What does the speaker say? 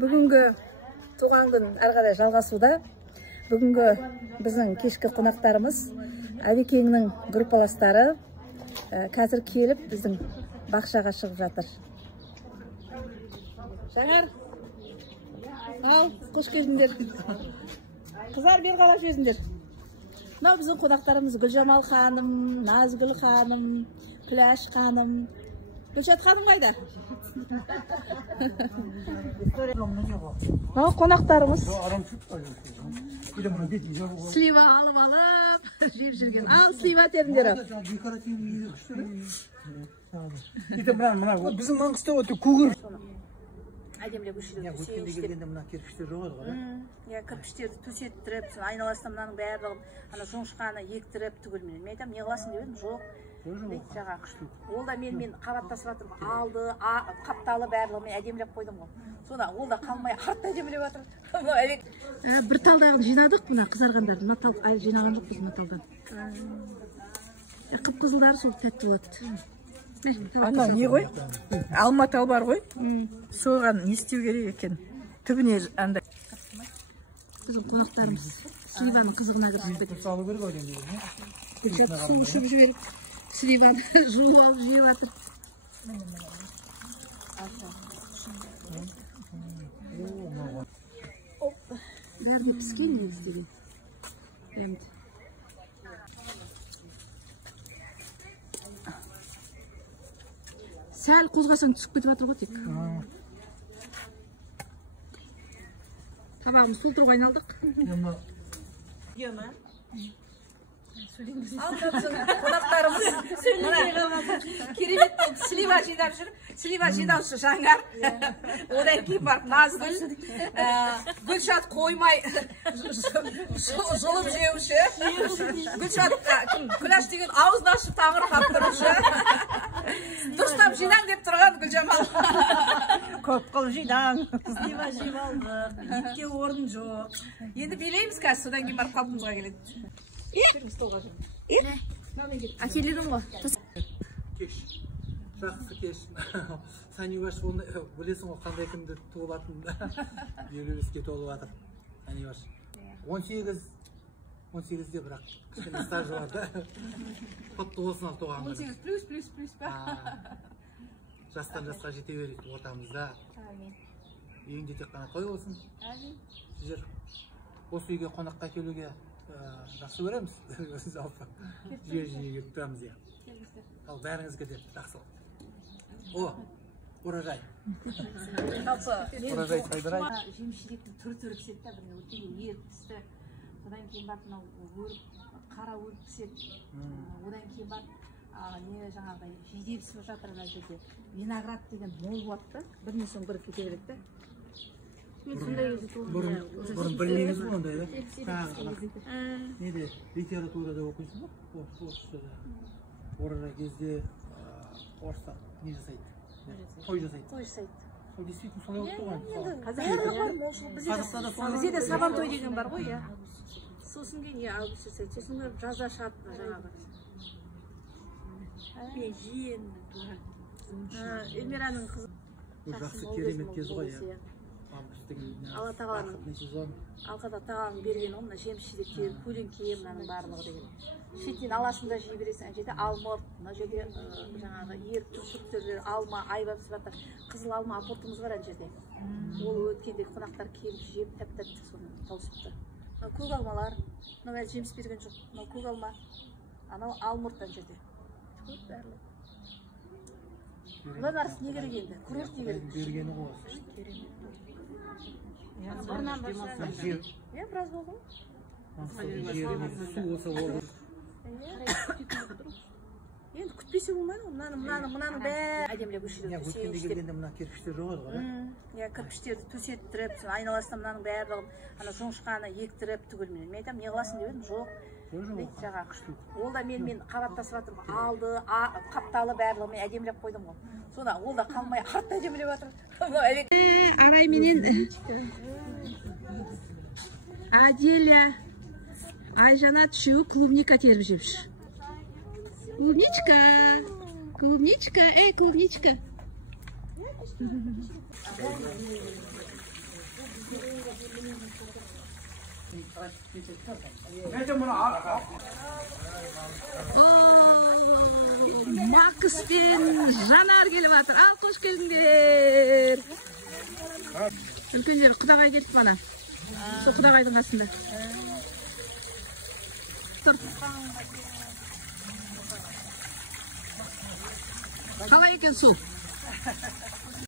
Бүгінгі туған күн әрі қарай жалғасуда. Бүгінгі біздің кешкі қонақтарымыз Әбекеңнің группаластары қазір келіп біздің бақшаға шығып жатыр. Жаңар, ал, қош келдіңдер. Қыздар, бер қала жөзіңдер. Мынау біздің қонақтарымыз Гүлжамал ханым, Назгүл ханым, Күләш ханым. Гүлшат ханым қайда? Мынау қонақтарымыз. Слива алып, жеп жүрген. Ал, слива теріндер. Bizim Mangıstava kuğur. Әдемілеп өткенде келгенде мына кірпіштер жоқ еді ғой. Кірпіштерді төсеттіріп, айналасында мынаның барлығын ана жоңышқаны ектіріп түгелмен. Мен айтам, не қыласың деп едім, жоқ. Дейді жаңағы. Ол да мен қабаттасып жатырмын, алды, қапталы барлығымен әдемілеп қойдым ғой. Сонда ол да қалмай артта әдемілеп жатыр. Бір талдағын жинадық, мына қызарғандарды. Мына тал жинаған жоқпыз мына талдан. Қып-қызылдары сол тәтті болады. Ана не ғой? Алма тал бар ғой? Соған не істеу керек екен? Түбіне андай. Біздің қонақтарымыз сливаның қызығына кіріп Салу керек ой енді. Гүлшат су ішіп жіберіп, сливаны жуып алып жеп жатыр. Бәрі де піскен егіздеген. Енді. Сәл қозғасаң түсіп кетіп жатыр ғой тек. Табағымыз толтыруға айналдық. Қонақтарымыз керемет болды. Слива жинап жүр. Слива жинаушы Жаңар. Одан кейін бар Назгүл. Гүлшат қоймай жұлып жеуші. Гүлшат Күләш деген ауызын ашып таңыр қаптырушы. Дұрыстап жинаң деп тұрған Гүлжамал. Көп қыл жинаң. Слива жеп алдық. Етке орын жоқ. Енді билейміз қазір, содан кейін барып қалпымызға келеді. Әкеледің ғой. Кеш. Жақсы кеш. Саниваш, білесің ғой қандай кімді туылатынын. Елуеске толып жатыр. Саниваш. 18-де бірақ кішкене стажы бар да. Құтты болсын ал туған күні. 18 плюс па? Жастан жасқа жете берейік ортамызда. Үйіңде тек қана той болсын. Сіздер осы үйге қонаққа келуге жақсы көреміз. Жалпы жиі келіп тұрамыз. Ал бәріңізге де жақсы. О, оражай. Оражай сайдырай. Жемшелектің түрі піседі да, біріне өткен еріп пісті. Одан кейін барып қара өріп піседі. Одан кейін барып жаңағыдай жедел пісіп жатыр ана жерде. Виноград деген мол болады да, бірінен соң бірі кете береді да. Бұрын білмейміз ғой ондай да. Неде литературада оқисың ба? Оражай кезде орыстар не жасайды? Той жасайды. Той жасайды. Сол действительно солай болып тұрған. Барлығы бар молшылық. Бізде де сабан той деген бар ғой, иә. Сосын кейін алып жасайды. Сосын жаза шатты жаңағы. Мен жиен. Эльмираның қызы. Жақсы керемет кез ғой, иә. Алла тағаланың Алқада тағаланың берген ол, мына жеміс-жидектер, көлеңке, мынаның барлығы деген. Шеттен аласында жей бересің, ана жерде алмұрт, мына жерде жаңағы еріп түршіктер, алма, айба пісіп жатыр. Қызыл алма апортымыз бар ана жерде. Ол өткенде қонақтар келіп жеп тәп-тәтті соны тауысыпты. Мынау көк алмалар, мынау әлі жеміс берген жоқ. Мынау көк алма, анау алмұрт ана жерде. Көп барлығы. Бұдан арысы не керек енді? Курорт не керек? Бергені ғой. Иә, біраз болды. Су болса болды. Енді күтпесе болмайды ғой. Мынаның бәрі әдемілеп өткенде келгенде мына кірпіштер жоқ еді ғой. Кірпіштерді төсеттіріп, айналасында мынаның барлығын ана жоңышқаны ектіріп түгелмен. Мен айтам, не қыласың деп едім, жоқ. Дейді жаңағы. Ол да мен қабаттасып жатырмын, алды, қапталы барлығымен әдемілеп қойдым ғой. Сонда ол да қалмай артта әдемілеп жатыр. Ағай менен Аделя, Айжанат үшеуі клубника теріп жеп жүр. Клубничка, клубничка, клубничка. Makis pен Жанар келіп жатыр. Ал қош келдіңдер. Үлкендер құдағай кетіп бана. Сол құдағайдың қасында. Тұр. Қалай екен су?